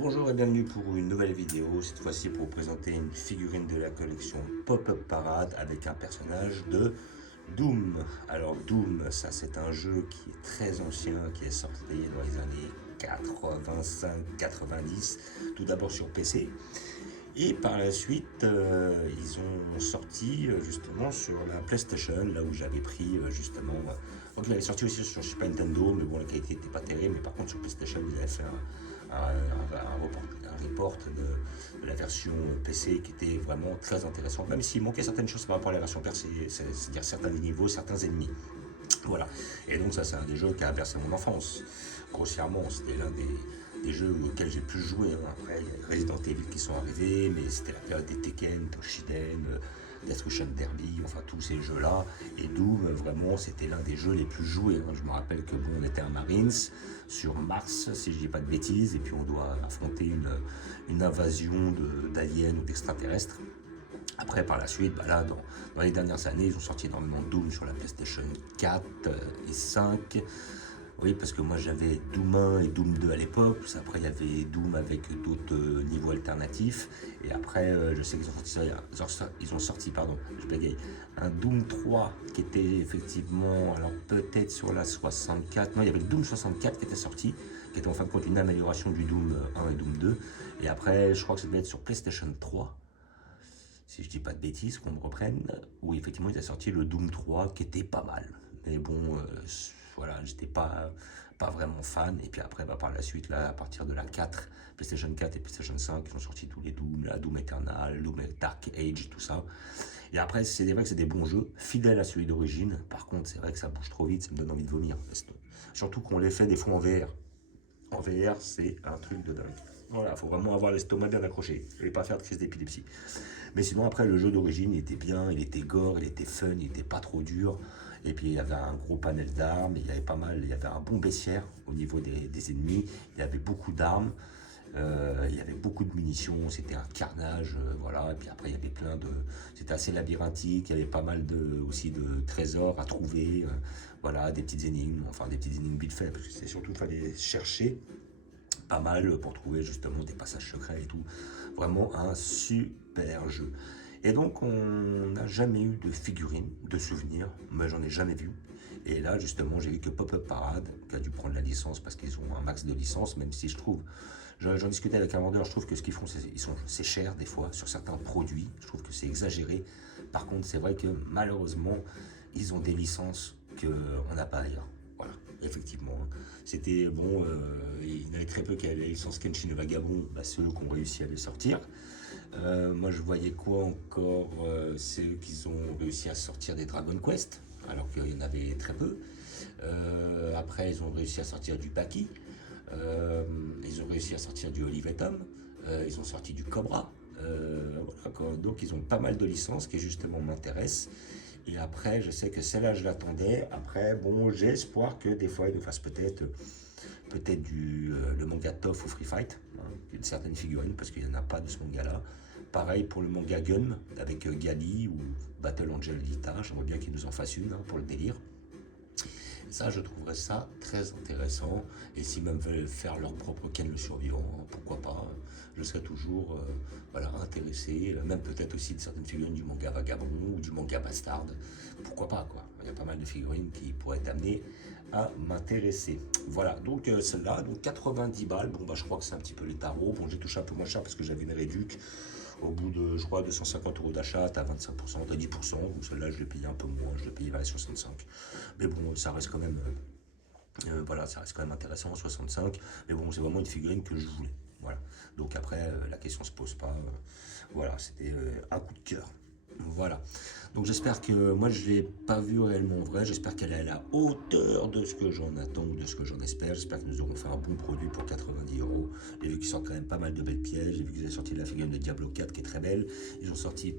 Bonjour et bienvenue pour une nouvelle vidéo, cette fois-ci pour vous présenter une figurine de la collection Pop-Up Parade avec un personnage de Doom. Alors Doom, ça c'est un jeu qui est très ancien, qui est sorti dans les années 85-90, tout d'abord sur PC. Et par la suite, ils ont sorti justement sur la PlayStation, là où j'avais pris justement. Donc ils l'avaient sorti aussi sur Super Nintendo, mais bon, la qualité n'était pas terrible. Mais par contre, sur PlayStation, ils avaient fait un report de la version PC qui était vraiment très intéressant, même s'il manquait certaines choses par rapport à la version PC, c'est-à-dire certains niveaux, certains ennemis. Voilà. Et donc ça c'est un des jeux qui a bercé mon enfance. Grossièrement, c'était l'un des jeux auxquels j'ai pu jouer. Hein. Après, il y a Resident Evil qui sont arrivés, mais c'était la période des Tekken, Toshiden, Destruction Derby, enfin tous ces jeux-là. Et Doom, vraiment, c'était l'un des jeux les plus joués. Hein. Je me rappelle que bon, on était un Marines sur Mars, si je dis pas de bêtises, et puis on doit affronter une invasion d'aliens ou d'extraterrestres. Après, par la suite, bah là, dans les dernières années, ils ont sorti énormément de Doom sur la PlayStation 4 et 5. Oui, parce que moi j'avais Doom 1 et Doom 2 à l'époque. Après, il y avait Doom avec d'autres niveaux alternatifs. Et après, je sais qu'ils ont sorti, pardon, je bégaye, un Doom 3 qui était effectivement, alors peut-être sur la 64. Non, il y avait le Doom 64 qui était sorti, qui était en fin de compte une amélioration du Doom 1 et Doom 2. Et après, je crois que ça devait être sur PlayStation 3 si je dis pas de bêtises, qu'on me reprenne, où effectivement il a sorti le Doom 3 qui était pas mal. Mais bon, voilà, j'étais pas vraiment fan. Et puis après, bah, par la suite, là, à partir de la 4, PlayStation 4 et PlayStation 5, ils ont sorti tous les Doom, la Doom Eternal, Doom Dark Age, tout ça. Et après, c'est vrai que c'est des bons jeux, fidèles à celui d'origine. Par contre, c'est vrai que ça bouge trop vite, ça me donne envie de vomir. Surtout qu'on les fait des fois en VR. En VR, c'est un truc de dingue. Voilà, il faut vraiment avoir l'estomac bien accroché et pas faire de crise d'épilepsie. Mais sinon, après, le jeu d'origine, il était bien, il était gore, il était fun, il était pas trop dur. Et puis, il y avait un gros panel d'armes, il y avait pas mal, il y avait un bon baissière au niveau des ennemis, il y avait beaucoup d'armes, il y avait beaucoup de munitions, c'était un carnage, voilà. Et puis après, il y avait plein de... C'était assez labyrinthique, il y avait pas mal aussi de trésors à trouver, voilà, des petites énigmes, enfin des petites énigmes vite fait, parce que c'est surtout, il fallait chercher pas mal pour trouver justement des passages secrets et tout. Vraiment un super jeu. Et donc on n'a jamais eu de figurines, de souvenirs, mais j'en ai jamais vu. Et là justement j'ai vu que Pop-Up Parade, qui a dû prendre la licence parce qu'ils ont un max de licence, même si je trouve, j'en discutais avec un vendeur, je trouve que ce qu'ils font c'est cher des fois sur certains produits, je trouve que c'est exagéré. Par contre c'est vrai que malheureusement ils ont des licences qu'on n'a pas ailleurs. Voilà, effectivement. C'était bon, il y en avait très peu qui avaient la licence Kenshin et Vagabond, bah, ceux qui ont réussi à les sortir. Moi je voyais quoi encore, c'est qu'ils ont réussi à sortir des Dragon Quest, alors qu'il y en avait très peu. Après ils ont réussi à sortir du Baki, ils ont réussi à sortir du Olivetum, ils ont sorti du Cobra. Voilà, donc ils ont pas mal de licences qui justement m'intéressent. Et après, je sais que celle-là, je l'attendais. Après, bon, j'ai espoir que des fois, ils nous fassent peut-être le manga Tough ou Free Fight, hein, une certaine figurine, parce qu'il n'y en a pas de ce manga-là. Pareil pour le manga Gun, avec Gali ou Battle Angel Alita. J'aimerais bien qu'ils nous en fassent une, hein, pour le délire. Ça, je trouverais ça très intéressant. Et s'ils même veulent faire leur propre Ken le survivant, pourquoi pas. Je serais toujours voilà, intéressé. Même peut-être aussi de certaines figurines du manga Vagabond ou du manga Bastard. Pourquoi pas, quoi. Il y a pas mal de figurines qui pourraient être amenées à m'intéresser. Voilà, donc celle-là, donc 90 balles. Bon, bah, je crois que c'est un petit peu les tarots. Bon, j'ai touché un peu moins cher parce que j'avais une réduc. Au bout de, je crois, 250 euros d'achat, tu as 25%, tu as 10%. Donc celle-là, je l'ai payé un peu moins, je l'ai payé vers les 65. Mais bon, ça reste quand même, voilà, ça reste quand même intéressant, 65. Mais bon, c'est vraiment une figurine que je voulais. Voilà. Donc après, la question se pose pas. Voilà, c'était un coup de cœur. Voilà. Donc j'espère que moi je ne l'ai pas vu réellement vrai. J'espère qu'elle est à la hauteur de ce que j'en attends ou de ce que j'en espère. J'espère que nous aurons fait un bon produit pour 90 euros. J'ai vu qu'ils sortent quand même pas mal de belles pièces. J'ai vu qu'ils ont sorti la figurine de Diablo 4 qui est très belle. Ils ont sorti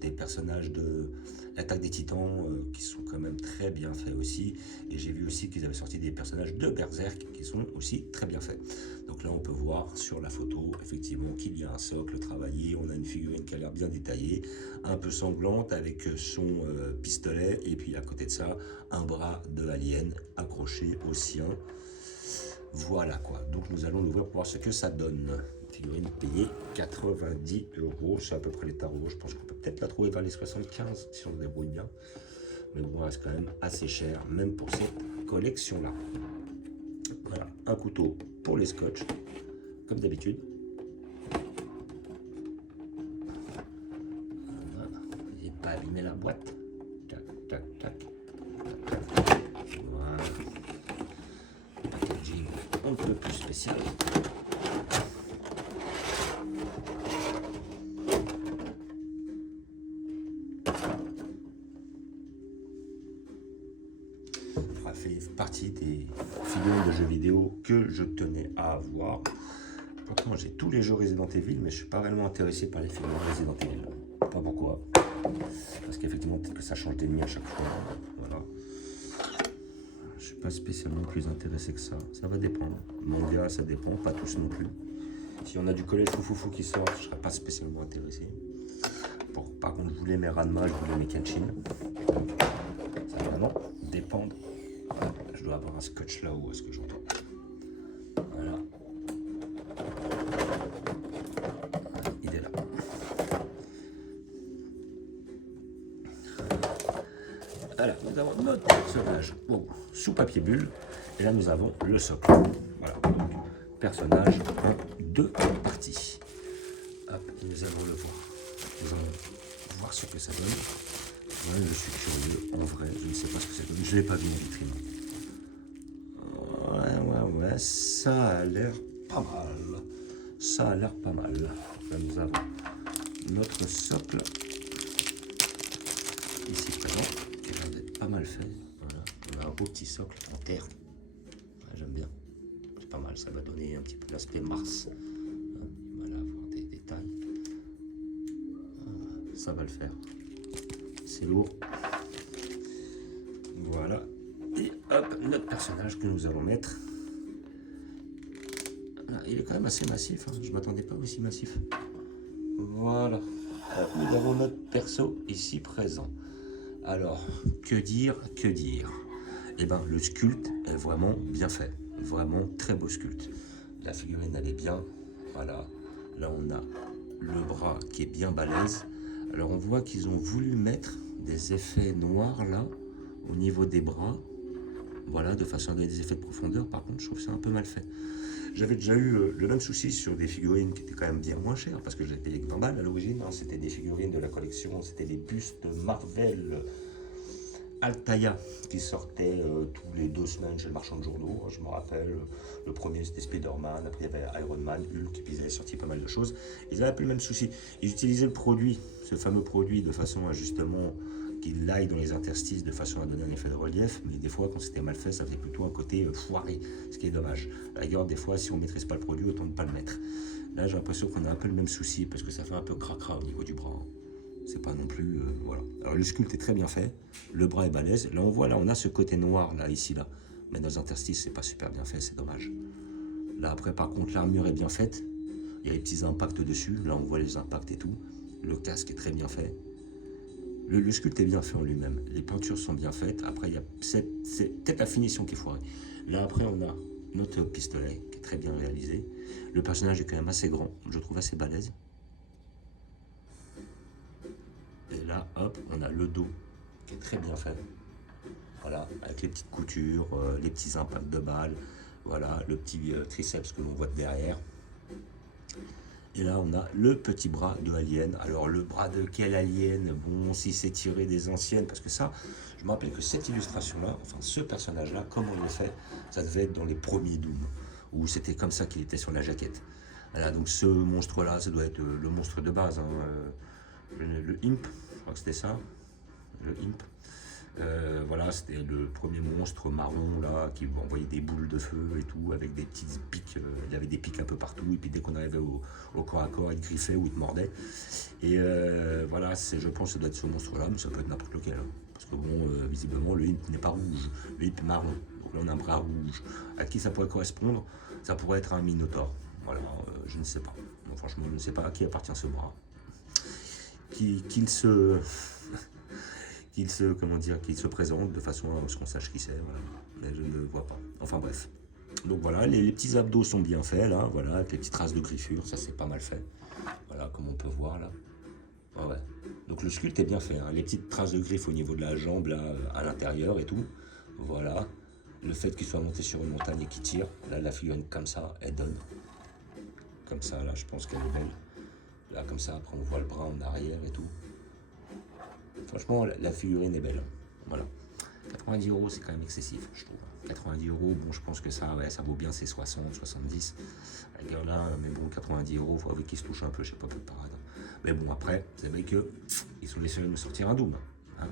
des personnages de l'Attaque des Titans qui sont quand même très bien faits aussi. Et j'ai vu aussi qu'ils avaient sorti des personnages de Berserk qui sont aussi très bien faits. Donc là on peut voir sur la photo effectivement qu'il y a un socle travaillé. On a une figurine qui a l'air bien détaillée, un peu sanglante avec son pistolet, et puis à côté de ça un bras de alien accroché au sien. Voilà quoi, donc nous allons l'ouvrir pour voir ce que ça donne. Figurine payée 90 €, c'est à peu près les tarots. Je pense qu'on peut peut-être la trouver vers les 75 si on se débrouille bien. Mais bon, elle reste quand même assez cher, même pour cette collection-là. Voilà, un couteau pour les scotch, comme d'habitude. Voilà, n'hésitez pas à abîmer la boîte. Tac, tac, tac. Voilà. Packaging un peu plus spécial. Ça fait partie des figurines de jeux vidéo que je tenais à avoir. Pourtant, j'ai tous les jeux Resident Evil, mais je suis pas réellement intéressé par les figurines Resident Evil. Pas pourquoi. Parce qu'effectivement, peut-être que ça change d'ennemi à chaque fois. Voilà. Je suis pas spécialement plus intéressé que ça. Ça va dépendre. Manga, ça dépend, pas tous non plus. Si on a du collège Foufoufou qui sort, je serais pas spécialement intéressé. Bon, par contre, je voulais mes Ranma, je voulais mes Kenshin. Ça va vraiment dépendre. Je dois avoir un scotch là-haut, est-ce que j'entends? Voilà. Il est là. Alors, nous avons notre personnage sous papier bulle. Et là, nous avons le socle. Voilà. Donc, personnage en 2 parties. Hop, nous allons le voir. Nous allons voir ce que ça donne. Ouais, je suis curieux. En vrai, je ne sais pas ce que ça donne. Je ne l'ai pas vu en vitrine. Ouais, ça a l'air pas mal. Ça a l'air pas mal. Là, nous avons notre socle ici présent, qui a l'air d'être pas mal fait. Voilà. On a un beau petit socle en terre. Ouais, j'aime bien. C'est pas mal, ça va donner un petit peu l'aspect Mars. Voilà, avoir des détails. Ça va le faire. C'est lourd. Voilà. Et hop, notre personnage que nous allons mettre. Ah, il est quand même assez massif, hein. Je ne m'attendais pas aussi massif. Voilà. Nous avons notre perso ici présent. Alors, que dire, que dire? Eh bien, le sculpte est vraiment bien fait. Vraiment très beau sculpte. La figurine, elle est bien. Voilà. Là, on a le bras qui est bien balèze. Alors, on voit qu'ils ont voulu mettre des effets noirs là, au niveau des bras. Voilà, de façon à donner des effets de profondeur. Par contre, je trouve ça un peu mal fait. J'avais déjà eu le même souci sur des figurines qui étaient quand même bien moins chères, parce que j'ai payé que 20 balles à l'origine. Hein. C'était des figurines de la collection, c'était des bustes Marvel Altaïa qui sortaient tous les 2 semaines chez le marchand de journaux. Je me rappelle, le premier c'était Spider-Man, après il y avait Iron Man, Hulk, puis ils avaient sorti pas mal de choses. Ils avaient un peu le même souci. Ils utilisaient le produit, ce fameux produit, de façon à justement qu'il aille dans les interstices de façon à donner un effet de relief, mais des fois quand c'était mal fait, ça faisait plutôt un côté foiré, ce qui est dommage. À la rigueur, des fois, si on ne maîtrise pas le produit, autant ne pas le mettre. Là, j'ai l'impression qu'on a un peu le même souci, parce que ça fait un peu cracra au niveau du bras. C'est pas non plus... voilà. Alors le sculpte est très bien fait, le bras est balèze. Là, on voit, là, on a ce côté noir, là, ici, là. Mais dans les interstices, c'est pas super bien fait, c'est dommage. Là, après, par contre, l'armure est bien faite. Il y a les petits impacts dessus. Là, on voit les impacts et tout. Le casque est très bien fait. Le sculpte est bien fait en lui-même. Les peintures sont bien faites. Après, c'est peut-être la finition qui est foirée. Là, après, on a notre pistolet qui est très bien réalisé. Le personnage est quand même assez grand. Je le trouve assez balèze. Et là, hop, on a le dos qui est très bien fait. Voilà, avec les petites coutures, les petits impacts de balles. Voilà, le petit triceps que l'on voit de derrière. Et là, on a le petit bras de Alien. Alors, le bras de quel Alien? Bon, si c'est tiré des anciennes, parce que ça, je me rappelle que cette illustration-là, enfin, ce personnage-là, comme on le fait, ça devait être dans les premiers Doom, où c'était comme ça qu'il était sur la jaquette. Voilà, donc ce monstre-là, ça doit être le monstre de base, hein, le Imp, je crois que c'était ça, le Imp. Voilà, c'était le premier monstre marron là qui envoyait des boules de feu et tout avec des petites pics. Il y avait des pics un peu partout et puis dès qu'on arrivait au corps à corps, il te griffait ou il te mordait. Et voilà, je pense que ça doit être ce monstre là, mais ça peut être n'importe lequel. Hein. Parce que bon, visiblement, le Imp n'est pas rouge, le Imp est marron. Donc là, on a un bras rouge. À qui ça pourrait correspondre? Ça pourrait être un Minotaure. Voilà, je ne sais pas. Bon, franchement, je ne sais pas à qui appartient ce bras. Qu'il se présente de façon à ce qu'on sache qui c'est, voilà. Mais je ne le vois pas. Enfin bref. Donc voilà, les petits abdos sont bien faits là, voilà, avec les petites traces de griffure, ça c'est pas mal fait. Voilà, comme on peut voir là. Ouais, ouais. Donc le sculpte est bien fait, hein. Les petites traces de griffes au niveau de la jambe là, à l'intérieur et tout. Voilà. Le fait qu'il soit monté sur une montagne et qu'il tire, là la figurine comme ça, elle donne. Comme ça, là, je pense qu'elle est belle. Là, comme ça, après, on voit le bras en arrière et tout. Franchement, la figurine est belle. Voilà. 90 euros, c'est quand même excessif, je trouve. 90 euros, bon, je pense que ça, ouais, ça vaut bien ses 60, 70. Là, mais bon, 90 euros, il faudrait qu'il se touche un peu, je sais pas, peu de parade. Mais bon, après, c'est vrai que ils sont les seuls à nous sortir un Doom. Hein.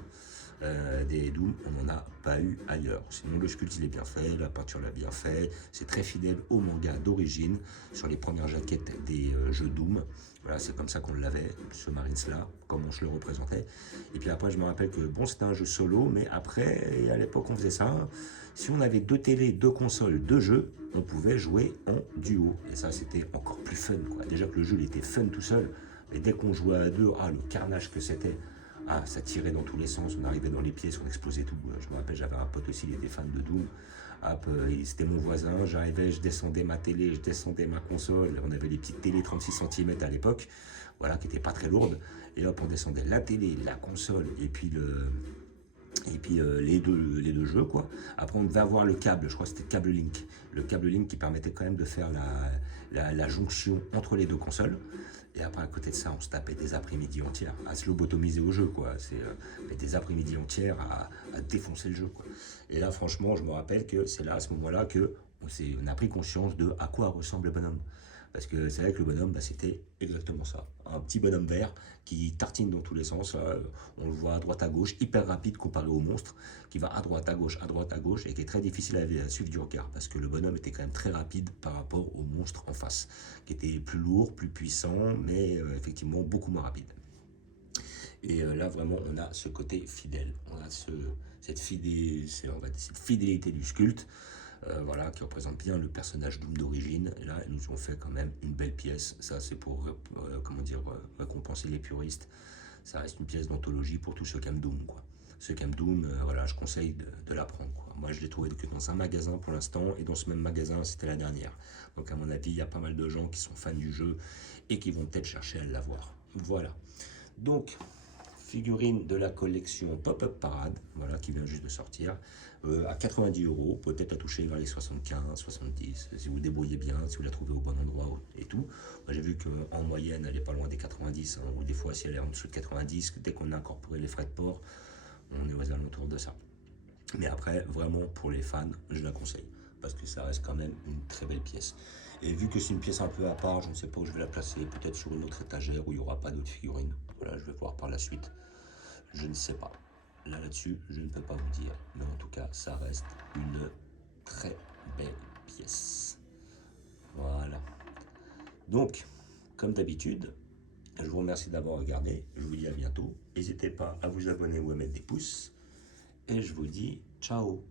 Des Doom, on n'en a pas eu ailleurs. Sinon, le sculpte, il est bien fait, la peinture l'a bien fait. C'est très fidèle au manga d'origine, sur les premières jaquettes des jeux Doom. Voilà, c'est comme ça qu'on l'avait, ce Marines-là, comment je le représentais. Et puis après, je me rappelle que, bon, c'était un jeu solo, mais après, et à l'époque, on faisait ça. Si on avait 2 télés, 2 consoles, 2 jeux, on pouvait jouer en duo. Et ça, c'était encore plus fun, quoi. Déjà que le jeu, il était fun tout seul. Mais dès qu'on jouait à 2, ah, le carnage que c'était. Ah, ça tirait dans tous les sens, on arrivait dans les pièces, on explosait tout. Je me rappelle, j'avais un pote aussi, il était fan de Doom. Hop, c'était mon voisin, j'arrivais, je descendais ma télé, je descendais ma console. On avait les petites télé 36 cm à l'époque, voilà, qui n'étaient pas très lourdes. Et hop, on descendait la télé, la console, et puis les deux jeux, quoi. Après, on devait avoir le câble, je crois que c'était le câble Link. Le câble Link qui permettait quand même de faire la jonction entre les deux consoles. Et après, à côté de ça, on se tapait des après-midi entières à se lobotomiser au jeu, quoi. C'est des après-midi entières à défoncer le jeu, quoi. Et là, franchement, je me rappelle que c'est là, à ce moment-là, que on a pris conscience de à quoi ressemble le bonhomme. Parce que c'est vrai que le bonhomme, bah, c'était exactement ça. Un petit bonhomme vert qui tartine dans tous les sens. On le voit à droite à gauche, hyper rapide comparé au monstre, qui va à droite à gauche, et qui est très difficile à suivre du regard. Parce que le bonhomme était quand même très rapide par rapport au monstre en face, qui était plus lourd, plus puissant, mais effectivement beaucoup moins rapide. Et là, vraiment, on a ce côté fidèle. On a cette fidélité du sculpte. Voilà, qui représente bien le personnage Doom d'origine. Et là, ils nous ont fait quand même une belle pièce. Ça, c'est pour récompenser les puristes. Ça reste une pièce d'anthologie pour tous ceux qui aiment Doom, quoi. Ceux qui aiment Doom, voilà, je conseille de la prendre, quoi. Moi, je l'ai trouvé que dans un magasin pour l'instant, et dans ce même magasin, c'était la dernière. Donc, à mon avis, il y a pas mal de gens qui sont fans du jeu et qui vont peut-être chercher à l'avoir. Voilà. Donc, figurine de la collection Pop-Up Parade, voilà, qui vient juste de sortir, à 90 euros, peut-être à toucher vers les 75, 70, si vous le débrouillez bien, si vous la trouvez au bon endroit et tout. Moi, j'ai vu qu'en moyenne, elle n'est pas loin des 90, hein, ou des fois, si elle est en dessous de 90, dès qu'on a incorporé les frais de port, on est aux alentours de ça. Mais après, vraiment, pour les fans, je la conseille, parce que ça reste quand même une très belle pièce. Et vu que c'est une pièce un peu à part, je ne sais pas où je vais la placer, peut-être sur une autre étagère où il n'y aura pas d'autres figurines. Voilà, je vais voir par la suite. Je ne sais pas. Là-dessus, je ne peux pas vous dire. Mais en tout cas, ça reste une très belle pièce. Voilà. Donc, comme d'habitude, je vous remercie d'avoir regardé. Je vous dis à bientôt. N'hésitez pas à vous abonner ou à mettre des pouces. Et je vous dis ciao.